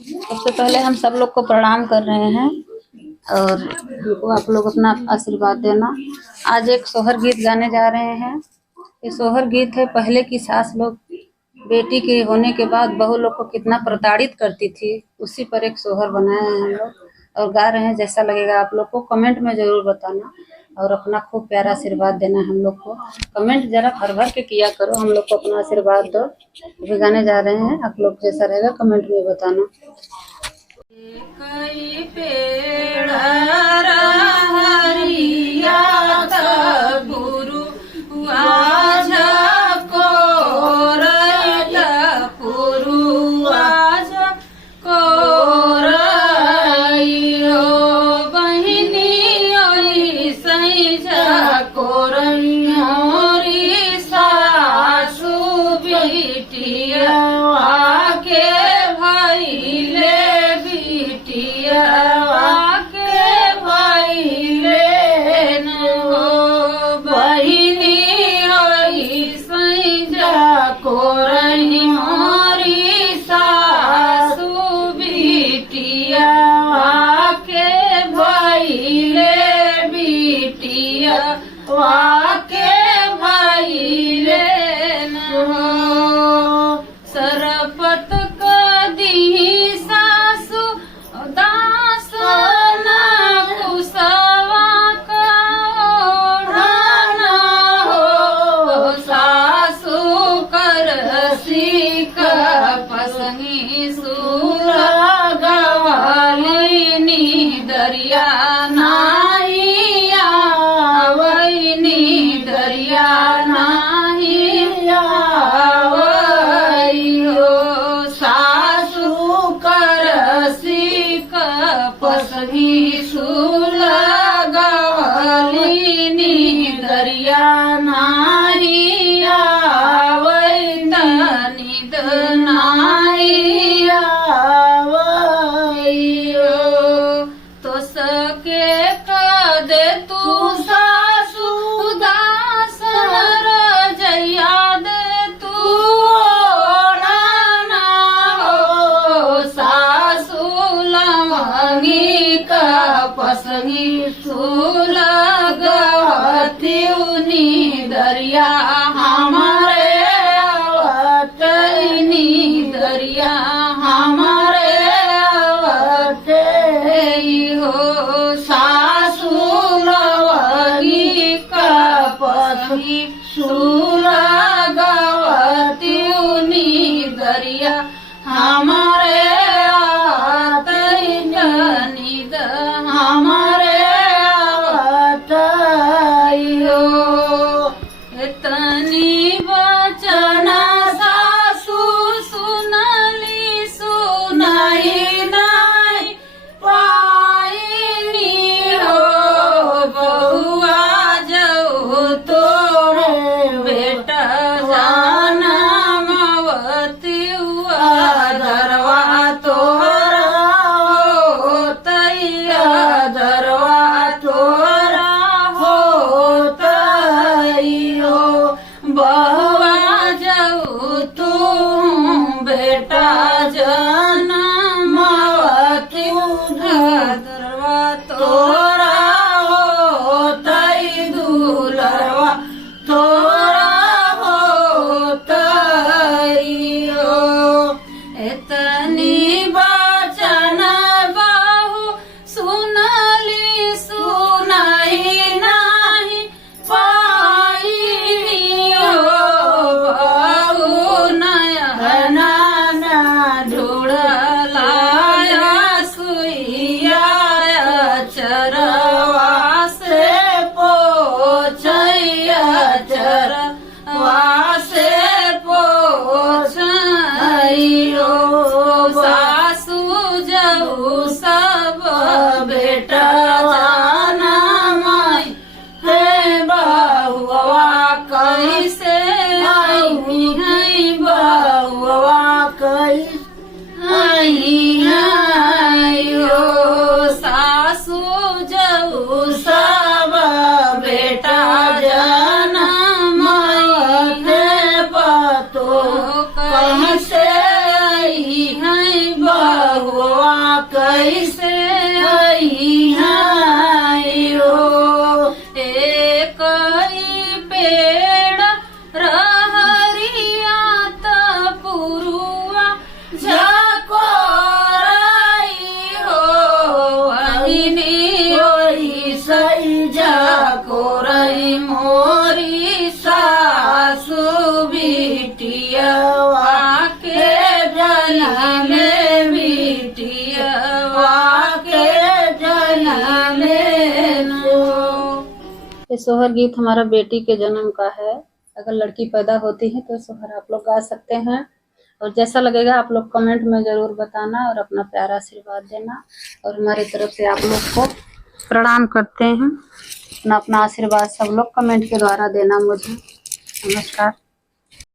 सबसे पहले हम सब लोग को प्रणाम कर रहे हैं और उनको आप लोग अपना आशीर्वाद देना। आज एक सोहर गीत गाने जा रहे हैं। ये सोहर गीत है, पहले की सास लोग बेटी के होने के बाद बहू लोग को कितना प्रताड़ित करती थी, उसी पर एक सोहर बनाए हैं हम लोग और गा रहे हैं। जैसा लगेगा आप लोग को कमेंट में जरूर बताना और अपना खूब प्यारा आशीर्वाद देना। हम लोग को कमेंट जरा भर भर के किया करो, हम लोग को अपना आशीर्वाद दो। अभी गाने जा रहे हैं, आप लोग जैसा रहेगा कमेंट में बताना। कई पेड़ हरिया गुरु आज को रैता पुरु आज को रैयो बहिनी सैजा को रैयोरी सासु बिटिया आके भैले वाके भैले सरपत कदी सासु दास न कुसवा काढ़ना हो सासु करसी पसंगी सुरा गवालिनी दरिया पसही सुला गवालिनी दरिया नाही आवै निद नाही आवै तो सके कदे तू सासु दास रजया दे तू ना हो सासु लवंगी पसंगी सुला गहत्युनी दरिया हमारे आवतनी दरिया हमारे आवते हो सासु लवंगी पसंगी सुला गहत्युनी दरिया हमारे हमारे हुआ कैसे अइहा हो एक ही पेड़ रहरिया त पुरुआ झकोराई हो अहिनी होई सई झकोरई मोरी सासु बिटियवा के जनमे बिटियवा के जनमे ये सोहर गीत हमारा बेटी के जन्म का है। अगर लड़की पैदा होती है तो सोहर आप लोग गा सकते हैं, और जैसा लगेगा आप लोग कमेंट में ज़रूर बताना और अपना प्यारा आशीर्वाद देना। और हमारी तरफ से आप लोग को प्रणाम करते हैं। अपना अपना आशीर्वाद सब लोग कमेंट के द्वारा देना मुझे। नमस्कार।